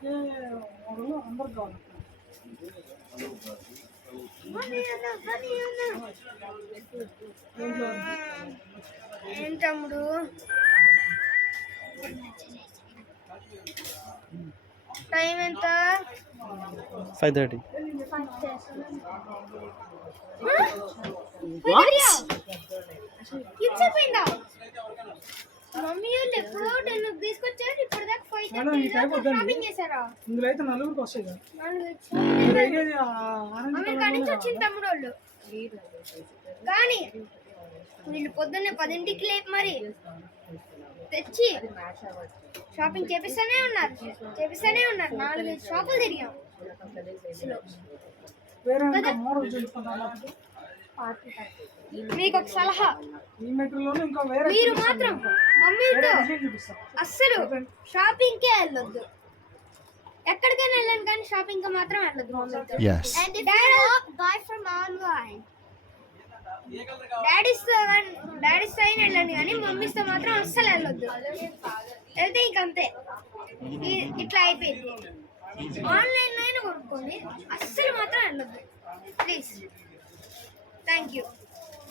అందరు కావాలి. ఏం తమ్ముడు టైం ఎంత? 5:30. ఇచ్చిపోయిందా? మమ్మీ వాళ్ళు ఎప్పుడో 10 తీసుకొచ్చారు, ఇప్పుడు దాకా 5:30 షాపింగ్ చేశారా? ఇందులో అయితే నలుగురికి వస్తాయి కదా. అమెరికా నుంచి వచ్చిన తమ్ముడు వాళ్ళు కానీ వీళ్ళు పొద్దున్నే 10ంటికి లేపి మరి తెచ్చి షాపింగ్ చేపిస్తూనే ఉన్నారు 4-5 షాపులు తిరిగాం. మీకు ఒక సలహా, మీరు మాత్రం మమ్మీతో అస్సలు షాపింగ్ కే వెళ్ళొద్దు. ఎక్కడికైనా వెళ్ళండి కానీ షాపింగ్ కి మాత్రం వెళ్ళొద్దు మమ్మీతో. డాడీస్తో అయినా వెళ్ళండి కానీ మమ్మీస్తో మాత్రం అస్సలు వెళ్ళొద్దు. వెళ్తే ఇంకంతే, ఇట్లా అయిపోయింది. ఆన్లైన్ లో అయినా కొనుక్కోండి, అస్సలు మాత్రం వెళ్ళొద్దు please. Thank you.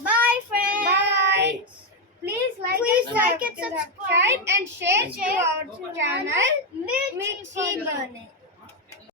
Bye friends. Please like and subscribe and share to our channel Mirchi Burning.